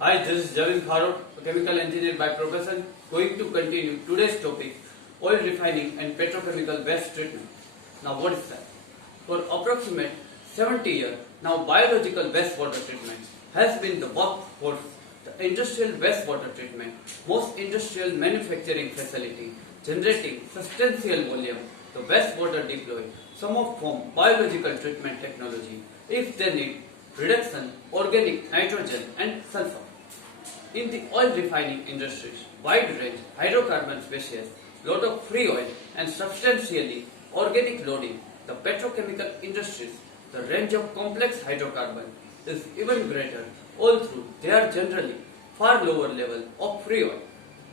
Hi, this is JAVIN A KHAROD, a chemical engineer by profession, going to continue today's topic, oil refining and petrochemical waste treatment. Now what is that? For approximate 70 years, now biological wastewater treatment has been the workhorse, the industrial wastewater treatment, most industrial manufacturing facility, generating substantial volume, the wastewater deploy, some of from biological treatment technology, if they need reduction, organic nitrogen and sulfur. In the oil refining industries, wide range hydrocarbon species, lot of free oil and substantially organic loading, the petrochemical industries, the range of complex hydrocarbon is even greater, although they are generally far lower level of free oil.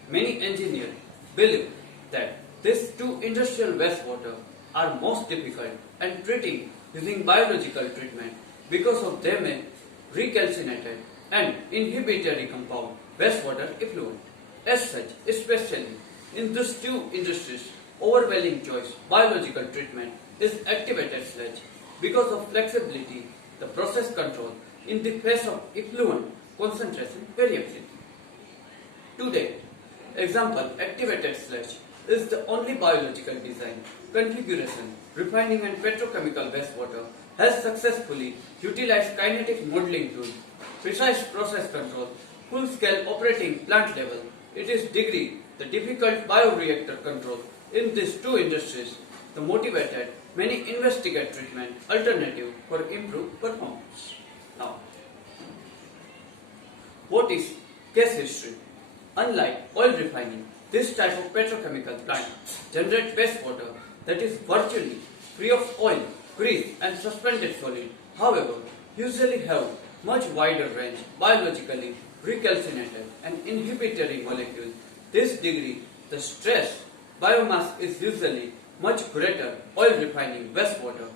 Many engineers believe that these two industrial wastewater are most difficult and treating using biological treatment because of they may recalcinated and inhibitory compound wastewater effluent. As such, especially in these two industries, overwhelming choice biological treatment is activated sludge because of flexibility, the process control in the face of effluent concentration variability. Today, example activated sludge is the only biological design configuration refining and petrochemical wastewater has successfully utilized kinetic modeling tools, precise process control, full-scale operating plant level. It is degree the difficult bioreactor control in these two industries, the motivated many investigate treatment alternative for improved performance. Now, what is case history? Unlike oil refining, this type of petrochemical plant generates wastewater that is virtually free of oil, grease and suspended solid. However, usually have much wider range biologically recalcinated and inhibitory molecules. This degree, the stress biomass is usually much greater oil refining wastewater.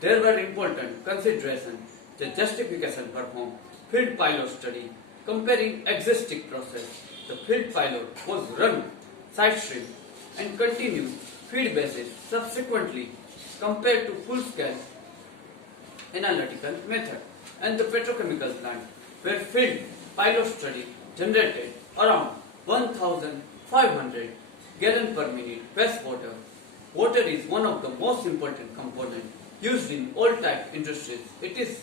There were important considerations. The justification performed field pilot study comparing existing process. The field pilot was run side stream and continued feed basis subsequently compared to full-scale analytical method and the petrochemical plant where field pilot study generated around 1500 gallon per minute wastewater. Water is one of the most important components used in all type industries. It is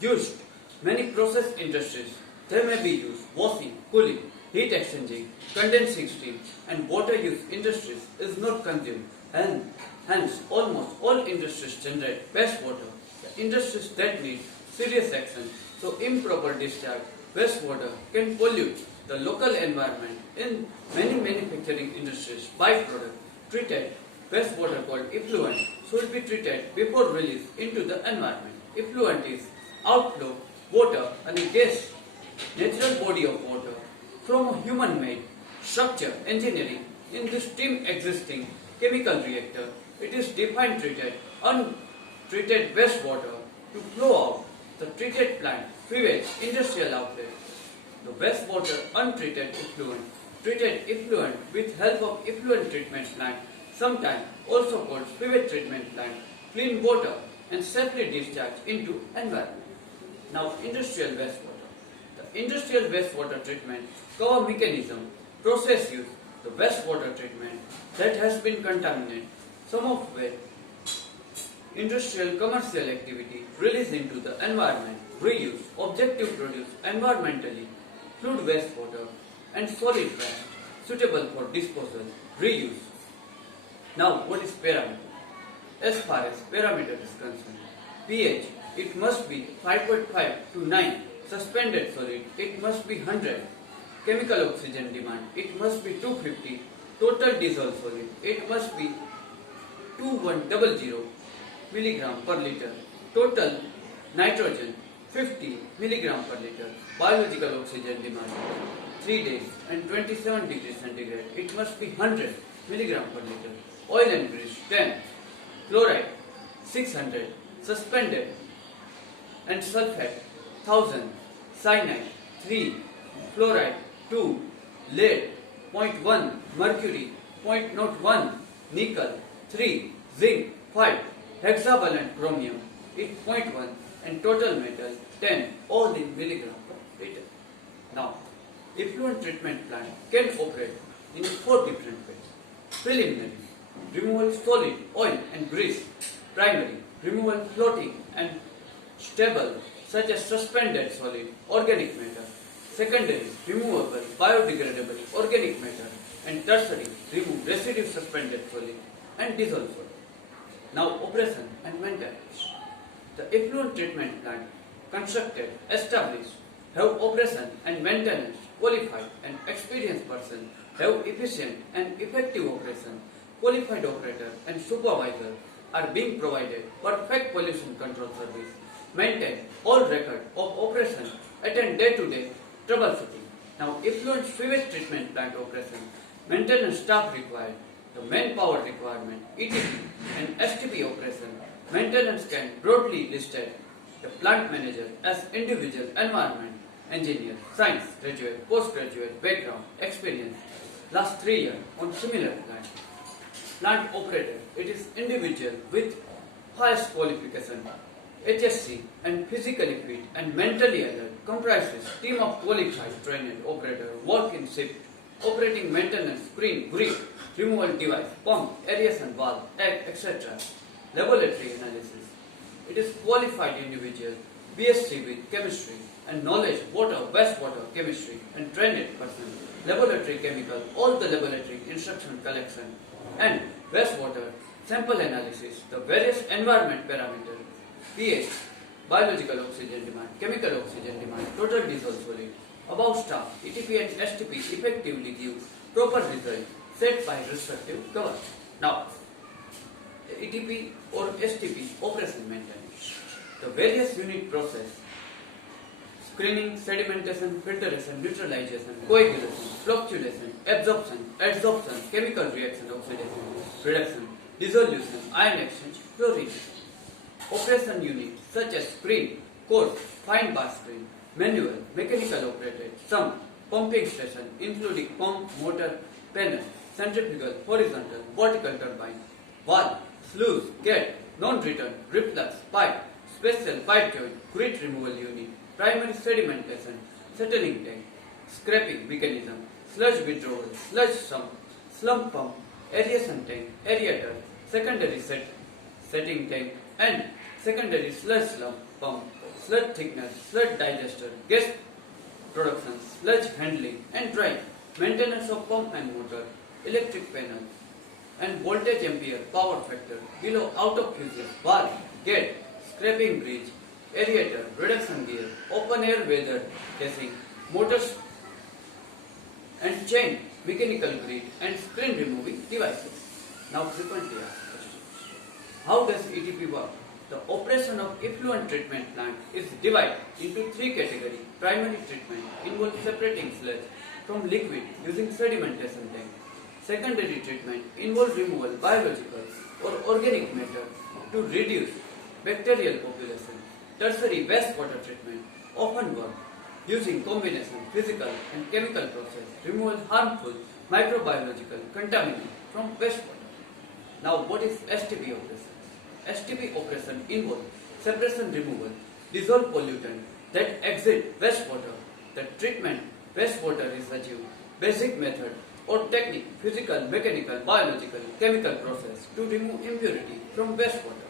used many process industries. They may be used washing, cooling, heat exchanging, condensing steam and water use industries is not consumed and hence almost all industries generate wastewater. The industries that need serious action, so improper discharge wastewater can pollute the local environment. In many manufacturing industries, byproduct treated wastewater called effluent should be treated before release into the environment. Effluent is outflow water and a gas, natural body of water from a human-made structure engineering in the steam existing chemical reactor. It is defined treated, untreated wastewater to flow out the treated plant, sewage, industrial outlet. The wastewater untreated effluent, treated effluent with help of effluent treatment plant, sometimes also called sewage treatment plant, clean water and safely discharged into environment. Now industrial wastewater. The industrial wastewater treatment cover mechanism, process use, the wastewater treatment that has been contaminated, some of which industrial commercial activity release into the environment, reuse, objective produce environmentally, fluid wastewater and solid waste suitable for disposal, reuse. Now what is parameter? As far as parameter is concerned, pH, it must be 5.5 to 9, suspended solid, it must be 100, chemical oxygen demand, it must be 250, total dissolved solid, it must be 2100 milligram per liter, total nitrogen 50 milligram per liter, biological oxygen demand 3 days and 27 degrees centigrade, it must be 100 milligram per liter, oil and grease 10, chloride 600, suspended and sulfate 1000, cyanide 3, fluoride 2, lead 0.1, mercury 0.01, nickel 3, zinc 5, hexavalent chromium 8.1 and total metal 10, all in milligram per liter. Now, effluent treatment plant can operate in 4 different ways. Preliminary, removal solid, oil and grease. Primary, removal floating and stable such as suspended solid, organic matter. Secondary, removable, biodegradable, organic matter. And tertiary, remove residue suspended solid and dissolved solid. Now, operation and maintenance. The effluent treatment plant constructed, established, have operation and maintenance, qualified and experienced person, have efficient and effective operation, qualified operator and supervisor are being provided perfect pollution control service, maintain all record of operation, attend day-to-day troubleshooting. Now, effluent sewage treatment plant operation, maintenance staff required, the manpower requirement, ETP and STP operation, maintenance can broadly listed the plant manager as individual environment engineer, science graduate, postgraduate, background, experience, last 3 years on similar plant. Plant operator, it is individual with highest qualification, HSC and physically fit and mentally alert, comprises team of qualified trained operator, work in shift, operating maintenance, screen, grip, removal device, pump, aeration valve, etc. Laboratory analysis. It is qualified individual, BSc with chemistry and knowledge, water, wastewater, chemistry and trained person, laboratory chemical, all the laboratory instruction collection and wastewater sample analysis, the various environment parameters, pH, biological oxygen demand, chemical oxygen demand, total dissolved solid. Above staff, ETP and STP effectively give proper result set by respective government. Now, ETP or STP operation maintenance. The various unit process, screening, sedimentation, filtration, neutralization, coagulation, fluctuation, absorption, adsorption, chemical reaction, oxidation, reduction, dissolution, ion exchange, fluorination. Operation units such as screen, coarse, fine bar screen, manual, mechanical operated, some pumping station including pump, motor, panel, centrifugal, horizontal, vertical turbine, valve, sluice, gate, non-return, reflux, pipe, special pipe joint, grit removal unit, primary sedimentation, settling tank, scraping mechanism, sludge withdrawal, sludge sump, slump pump, aeration tank, aerator, secondary setting tank and secondary sludge slump pump, sludge thickener, sludge digester, gas production, sludge handling and drying, maintenance of pump and motor, electric panel and voltage ampere power factor, below out of fuses, valve, gate, scraping bridge, aerator, reduction gear, open air weather casing, motors and chain, mechanical grid and screen removing devices. Now frequently asked questions. How does ETP work? The operation of effluent treatment plant is divided into 3 categories. Primary treatment involves separating sludge from liquid using sedimentation tank. Secondary treatment involves removal biological or organic matter to reduce bacterial population. Tertiary wastewater treatment often work using combination physical and chemical process, removal harmful microbiological contaminant from wastewater. Now what is STP operation? STP operation involves separation removal, dissolved pollutant that exit wastewater. The treatment wastewater is achieved basic method or technique, physical, mechanical, biological, chemical process to remove impurity from wastewater.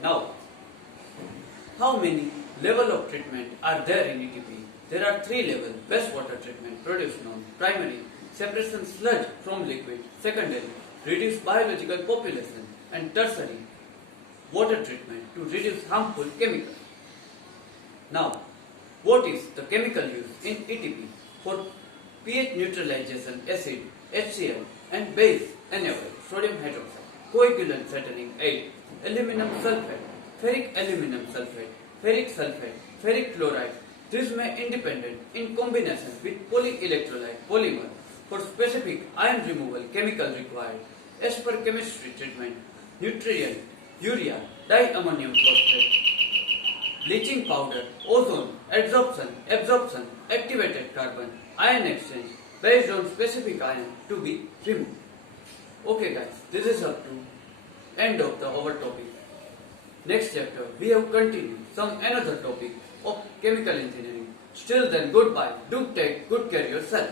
Now, how many level of treatment are there in ETP? There are 3 levels. Wastewater treatment produced known. Primary, separation sludge from liquid. Secondary, reduce biological population. And tertiary, water treatment to reduce harmful chemicals. Now, what is the chemical use in ETP? For pH neutralization acid, HCl and base NaOH, sodium hydroxide, coagulant settling aid, aluminum sulfate, ferric aluminum sulfate, ferric sulfate, ferric chloride, trisme independent in combination with polyelectrolyte polymer for specific ion removal chemical required as per chemistry treatment, nutrient, urea, diammonium phosphate, bleaching powder, ozone, absorption, activated carbon, ion exchange based on specific ion to be removed. Okay guys, this is up to end of our topic. Next chapter we have continued some another topic of chemical engineering Till then, goodbye. Do take good care of yourself.